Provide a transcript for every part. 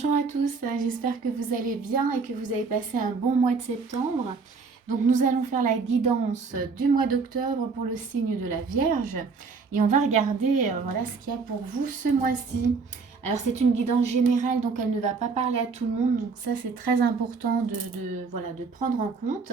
Bonjour à tous, j'espère que vous allez bien et que vous avez passé un bon mois de septembre. Donc nous allons faire la guidance du mois d'octobre pour le signe de la Vierge et on va regarder voilà ce qu'il y a pour vous ce mois-ci. Alors c'est une guidance générale, donc elle ne va pas parler à tout le monde, donc ça c'est très important voilà, de prendre en compte.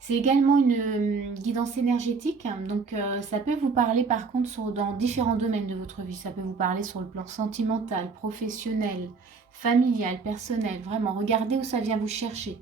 C'est également une guidance énergétique, donc ça peut vous parler par contre dans différents domaines de votre vie. Ça peut vous parler sur le plan sentimental, professionnel, familial, personnel. Vraiment, regardez où ça vient vous chercher.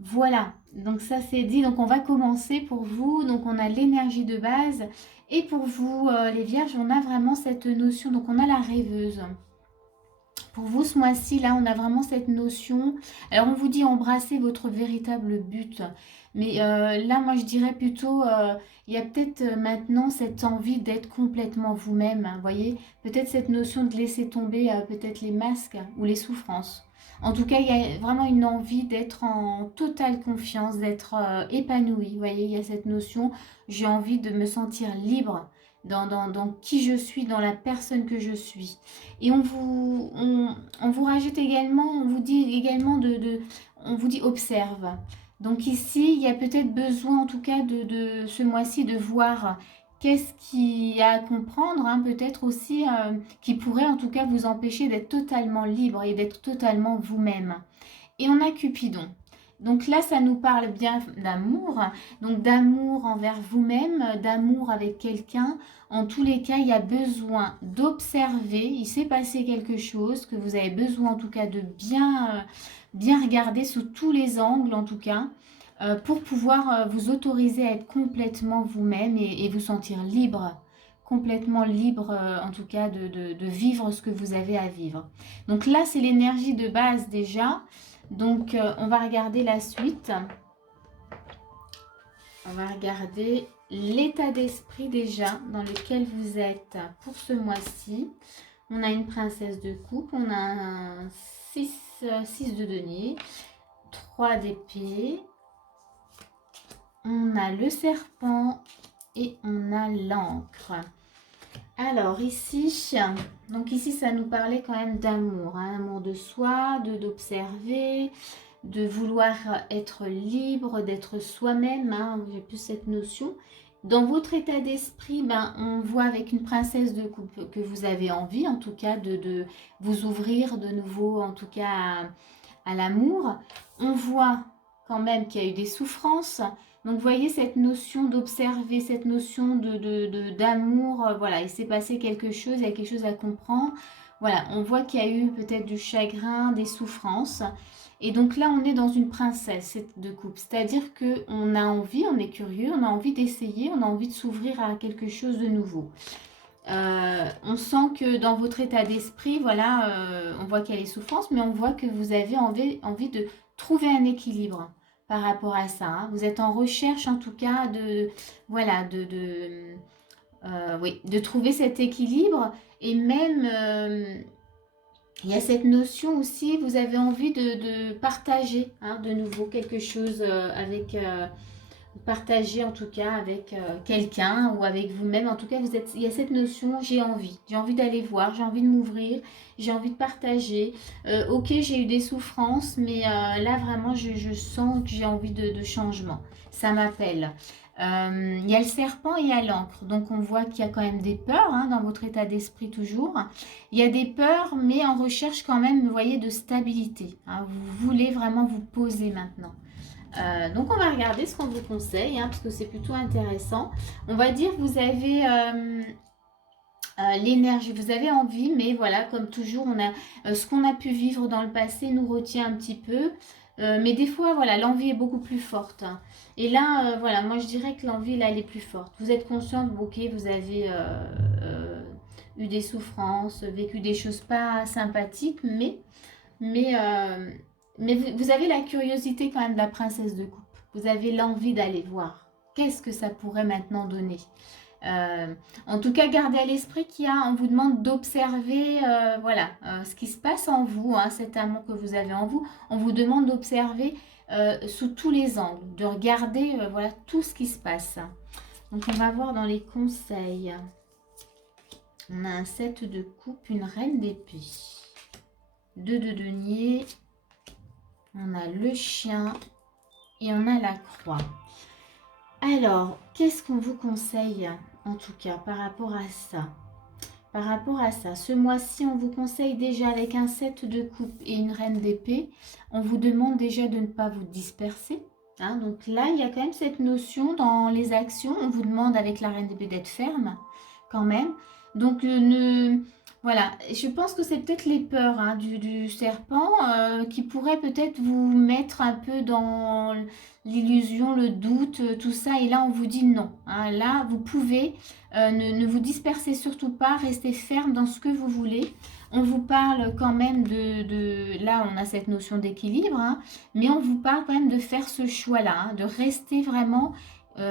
Voilà, donc ça c'est dit. Donc on va commencer pour vous. Donc on a l'énergie de base. Et pour vous, les vierges, on a vraiment cette notion. Donc on a la rêveuse. Pour vous, ce mois-ci, là, on a vraiment cette notion. Alors, on vous dit embrasser votre véritable but. Mais là, moi, je dirais plutôt, il y a peut-être maintenant cette envie d'être complètement vous-même. Vous voyez, peut-être cette notion de laisser tomber peut-être les masques ou les souffrances. En tout cas, il y a vraiment une envie d'être en totale confiance, d'être épanoui. Vous voyez, il y a cette notion, j'ai envie de me sentir libre dans qui je suis, dans la personne que je suis. Et on vous rajoute également, on vous dit également on vous dit observe. Donc ici, il y a peut-être besoin en tout cas de ce mois-ci de voir qu'est-ce qu'il y a à comprendre, hein, peut-être aussi qui pourrait en tout cas vous empêcher d'être totalement libre et d'être totalement vous-même. Et on a Cupidon. Donc là, ça nous parle bien d'amour, donc d'amour envers vous-même, d'amour avec quelqu'un. En tous les cas, il y a besoin d'observer, il s'est passé quelque chose, que vous avez besoin en tout cas de bien regarder sous tous les angles en tout cas, pour pouvoir vous autoriser à être complètement vous-même et vous sentir libre, complètement libre en tout cas de vivre ce que vous avez à vivre. Donc là, c'est l'énergie de base déjà. Donc, on va regarder la suite. On va regarder l'état d'esprit déjà dans lequel vous êtes pour ce mois-ci. On a une princesse de coupe, on a un 6 de denier, 3 d'épée, on a le serpent et on a l'encre. Alors ici, donc ici ça nous parlait quand même d'amour, hein, amour de soi, d'observer, de vouloir être libre, d'être soi-même, hein, j'ai plus cette notion. Dans votre état d'esprit, on voit avec une princesse de coupe que vous avez envie en tout cas de vous ouvrir de nouveau en tout cas à l'amour. On voit quand même qu'il y a eu des souffrances. Donc, vous voyez cette notion d'observer, cette notion d'amour. Voilà, il s'est passé quelque chose, il y a quelque chose à comprendre. Voilà, on voit qu'il y a eu peut-être du chagrin, des souffrances. Et donc là, on est dans une princesse de coupe. C'est-à-dire qu'on a envie, on est curieux, on a envie d'essayer, on a envie de s'ouvrir à quelque chose de nouveau. On sent que dans votre état d'esprit, voilà, on voit qu'il y a les souffrances, mais on voit que vous avez envie de trouver un équilibre par rapport à ça. Hein. Vous êtes en recherche en tout cas voilà, oui, de trouver cet équilibre et même il y a cette notion aussi, vous avez envie de partager hein, de nouveau quelque chose avec partager en tout cas avec quelqu'un ou avec vous-même. En tout cas, il y a cette notion, j'ai envie d'aller voir, j'ai envie de m'ouvrir, j'ai envie de partager. Ok, j'ai eu des souffrances, mais là vraiment, je sens que j'ai envie de changement. Ça m'appelle. Il y a le serpent et il y a l'encre. Donc on voit qu'il y a quand même des peurs hein, dans votre état d'esprit toujours. Il y a des peurs, mais en recherche quand même, vous voyez, de stabilité. Hein. Vous voulez vraiment vous poser maintenant. Donc on va regarder ce qu'on vous conseille, hein, parce que c'est plutôt intéressant. On va dire que vous avez l'énergie, vous avez envie, mais voilà, comme toujours, on a ce qu'on a pu vivre dans le passé nous retient un petit peu. Mais des fois, voilà, l'envie est beaucoup plus forte. Hein. Et là, voilà, moi je dirais que l'envie, là, elle est plus forte. Vous êtes conscient, ok, vous avez eu des souffrances, vécu des choses pas sympathiques, mais, euh, mais vous avez la curiosité quand même de la princesse de coupe. Vous avez l'envie d'aller voir. Qu'est-ce que ça pourrait maintenant donner en tout cas, gardez à l'esprit on vous demande d'observer voilà, ce qui se passe en vous, hein, cet amour que vous avez en vous. On vous demande d'observer sous tous les angles, de regarder voilà, tout ce qui se passe. Donc, on va voir dans les conseils. On a un 7 de coupe, une reine d'épée. 2 de denier, on a le chien et on a la croix. Alors, qu'est-ce qu'on vous conseille en tout cas par rapport à ça? Par rapport à ça, ce mois-ci, on vous conseille déjà avec un 7 de coupe et une reine d'épée, on vous demande déjà de ne pas vous disperser. Hein, donc là, il y a quand même cette notion dans les actions, on vous demande avec la reine d'épée d'être ferme quand même. Donc voilà, je pense que c'est peut-être les peurs hein, du serpent qui pourraient peut-être vous mettre un peu dans l'illusion, le doute, tout ça. Et là, on vous dit non. Hein, là, vous pouvez, ne vous dispersez surtout pas, restez ferme dans ce que vous voulez. On vous parle quand même là, on a cette notion d'équilibre, hein, mais on vous parle quand même de faire ce choix-là, hein, de rester vraiment... vous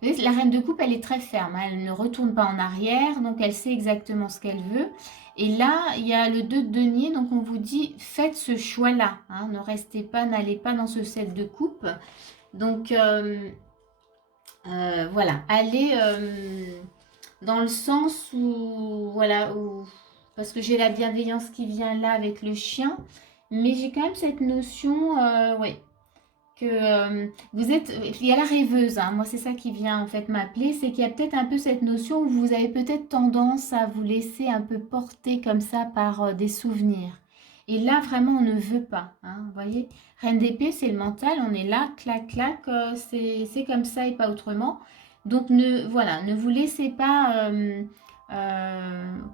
voyez, la reine de coupe, elle est très ferme, hein, elle ne retourne pas en arrière, donc elle sait exactement ce qu'elle veut. Et là, il y a le 2 de denier, donc on vous dit, faites ce choix-là, hein, ne restez pas, n'allez pas dans ce 7 de coupe. Donc, voilà, allez dans le sens où, voilà, parce que j'ai la bienveillance qui vient là avec le chien, mais j'ai quand même cette notion, ouais, que vous êtes, il y a la rêveuse, hein, moi c'est ça qui vient en fait m'appeler, c'est qu'il y a peut-être un peu cette notion où vous avez peut-être tendance à vous laisser un peu porter comme ça par des souvenirs. Et là vraiment on ne veut pas, hein, vous voyez. Reine d'épée c'est le mental, on est là, clac clac, c'est comme ça et pas autrement. Donc voilà, ne vous laissez pas,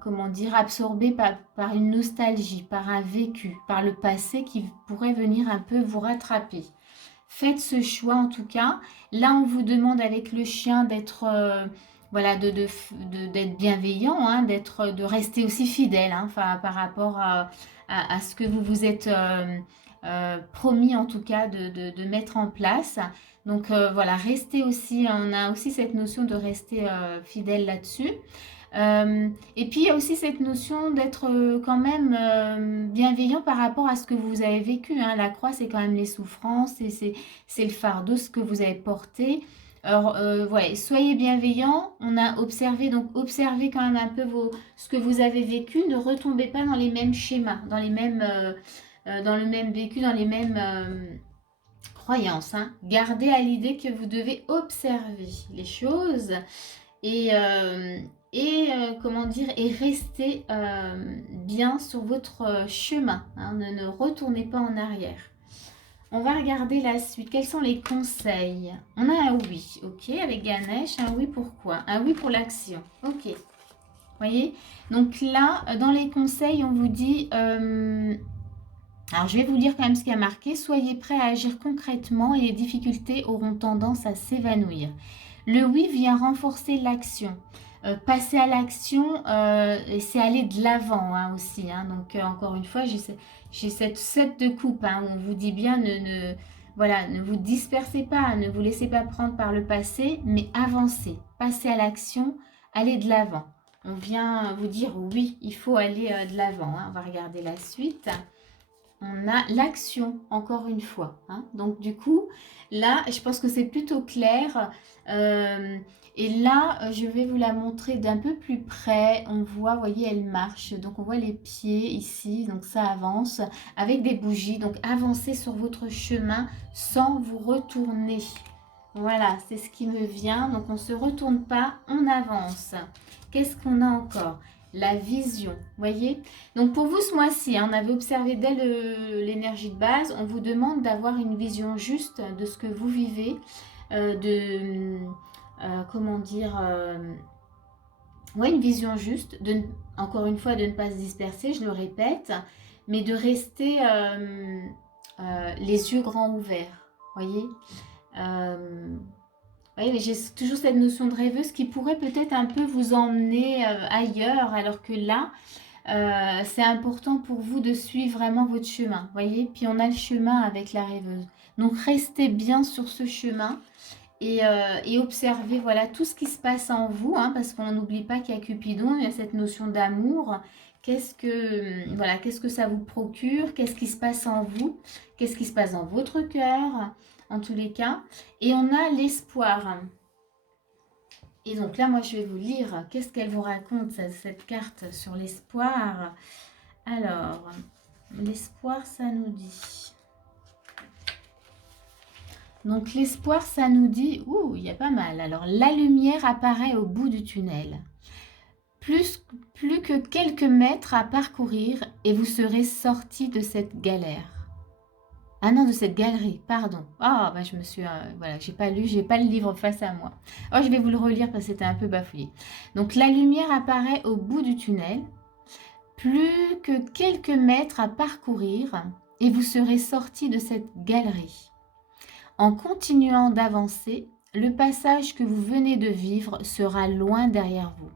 comment dire, absorber par une nostalgie, par un vécu, par le passé qui pourrait venir un peu vous rattraper. Faites ce choix en tout cas. Là, on vous demande avec le chien d'être voilà, d'être bienveillant, hein, de rester aussi fidèle hein, par rapport à ce que vous vous êtes promis en tout cas de mettre en place. Donc voilà, restez aussi, on a aussi cette notion de rester fidèle là-dessus. Et puis il y a aussi cette notion d'être quand même bienveillant par rapport à ce que vous avez vécu. Hein. La croix, c'est quand même les souffrances, et c'est le fardeau, ce que vous avez porté. Alors, ouais, soyez bienveillants. On a observé, donc observez quand même un peu ce que vous avez vécu. Ne retombez pas dans les mêmes schémas, dans le même vécu, dans les mêmes croyances. Hein. Gardez à l'idée que vous devez observer les choses et comment dire, et rester bien sur votre chemin. Hein, ne retournez pas en arrière. On va regarder la suite. Quels sont les conseils? On a un oui, ok, avec Ganesh. Un oui pourquoi? Un oui pour l'action, ok. Voyez? Donc là, dans les conseils, on vous dit... alors, je vais vous lire quand même ce qui a marqué. Soyez prêts à agir concrètement et les difficultés auront tendance à s'évanouir. Le oui vient renforcer l'action. Passer à l'action, c'est aller de l'avant hein, aussi. Hein. Donc, encore une fois, j'ai cette 7 de coupe hein, où on vous dit bien voilà, ne vous dispersez pas, ne vous laissez pas prendre par le passé, mais avancez. Passez à l'action, allez de l'avant. On vient vous dire oui, il faut aller de l'avant. Hein. On va regarder la suite. On a l'action, encore une fois. Hein. Donc, du coup, là, je pense que c'est plutôt clair. Et là, je vais vous la montrer d'un peu plus près. On voit, vous voyez, elle marche. Donc, on voit les pieds ici. Donc, ça avance avec des bougies. Donc, avancez sur votre chemin sans vous retourner. Voilà, c'est ce qui me vient. Donc, on ne se retourne pas, on avance. Qu'est-ce qu'on a encore ? La vision, voyez. Donc pour vous ce mois-ci, hein, on avait observé dès l'énergie de base, on vous demande d'avoir une vision juste de ce que vous vivez, comment dire, ouais, une vision juste, encore une fois de ne pas se disperser, je le répète, mais de rester les yeux grands ouverts, voyez. Oui, mais j'ai toujours cette notion de rêveuse qui pourrait peut-être un peu vous emmener ailleurs, alors que là, c'est important pour vous de suivre vraiment votre chemin, voyez. Puis on a le chemin avec la rêveuse. Donc restez bien sur ce chemin et observez voilà, tout ce qui se passe en vous, hein, parce qu'on n'oublie pas qu'il y a Cupidon, il y a cette notion d'amour. Qu'est-ce que ça vous procure? Qu'est-ce qui se passe en vous? Qu'est-ce qui se passe dans votre cœur? En tous les cas. Et on a l'espoir. Et donc là, moi, je vais vous lire. Qu'est-ce qu'elle vous raconte, cette carte sur l'espoir? Alors, l'espoir, ça nous dit. Donc l'espoir, ça nous dit, ouh, il y a pas mal. Alors la lumière apparaît au bout du tunnel. Plus que quelques mètres à parcourir et vous serez sorti de cette galère. Ah non, de cette galerie, pardon. Ah, bah je me suis... voilà, j'ai pas lu, j'ai pas le livre face à moi. Oh, je vais vous le relire parce que c'était un peu bafouillé. Donc la lumière apparaît au bout du tunnel. Plus que quelques mètres à parcourir et vous serez sorti de cette galerie. En continuant d'avancer, le passage que vous venez de vivre sera loin derrière vous.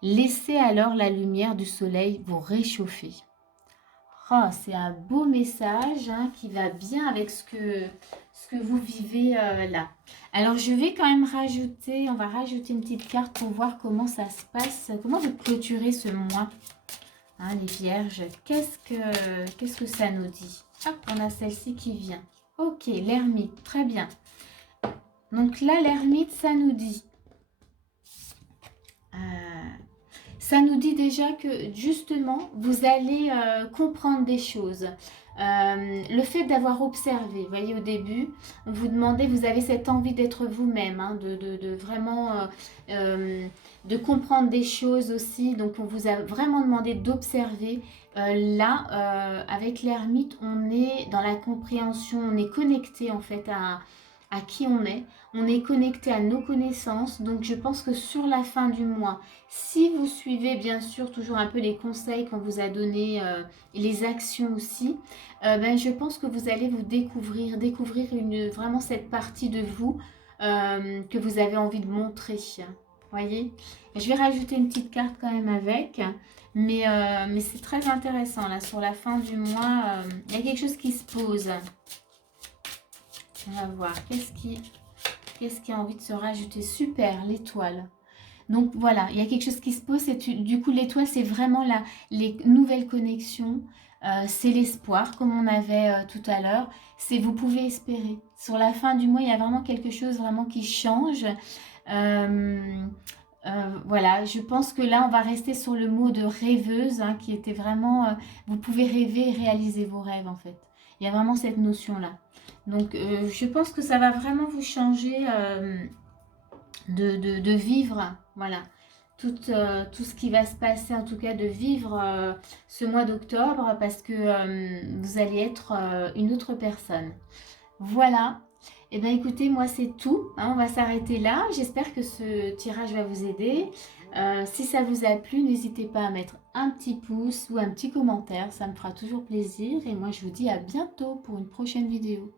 Laissez alors la lumière du soleil vous réchauffer. Oh, c'est un beau message hein, qui va bien avec ce que vous vivez là. Alors, je vais quand même rajouter, on va rajouter une petite carte pour voir comment ça se passe, comment vous clôturez ce mois. Hein, les vierges, qu'est-ce que ça nous dit? Hop, on a celle-ci qui vient. Ok, l'ermite, très bien. Donc là, l'ermite, ça nous dit... ça nous dit déjà que justement, vous allez comprendre des choses. Le fait d'avoir observé, vous voyez au début, on vous demandait, vous avez cette envie d'être vous-même, hein, de vraiment de comprendre des choses aussi. Donc on vous a vraiment demandé d'observer. Là, avec l'ermite, on est dans la compréhension, on est connecté en fait à qui on est connecté à nos connaissances. Donc je pense que sur la fin du mois, si vous suivez bien sûr toujours un peu les conseils qu'on vous a donnés, les actions aussi, ben, je pense que vous allez vous découvrir vraiment cette partie de vous que vous avez envie de montrer. Voyez, je vais rajouter une petite carte quand même avec, mais c'est très intéressant là. Sur la fin du mois, il y a quelque chose qui se pose. On va voir qu'est-ce qui a envie de se rajouter. Super, l'étoile. Donc voilà, il y a quelque chose qui se pose. Du coup, l'étoile, c'est vraiment les nouvelles connexions. C'est l'espoir, comme on avait tout à l'heure. C'est vous pouvez espérer. Sur la fin du mois, il y a vraiment quelque chose vraiment qui change. Voilà, je pense que là, on va rester sur le mot de rêveuse, hein, qui était vraiment... vous pouvez rêver et réaliser vos rêves, en fait. Il y a vraiment cette notion-là. Donc, je pense que ça va vraiment vous changer de vivre, voilà, tout ce qui va se passer, en tout cas de vivre ce mois d'octobre, parce que vous allez être une autre personne. Voilà. Et bien écoutez, moi c'est tout, hein, on va s'arrêter là. J'espère que ce tirage va vous aider. Si ça vous a plu, n'hésitez pas à mettre un petit pouce ou un petit commentaire, ça me fera toujours plaisir. Et moi je vous dis à bientôt pour une prochaine vidéo.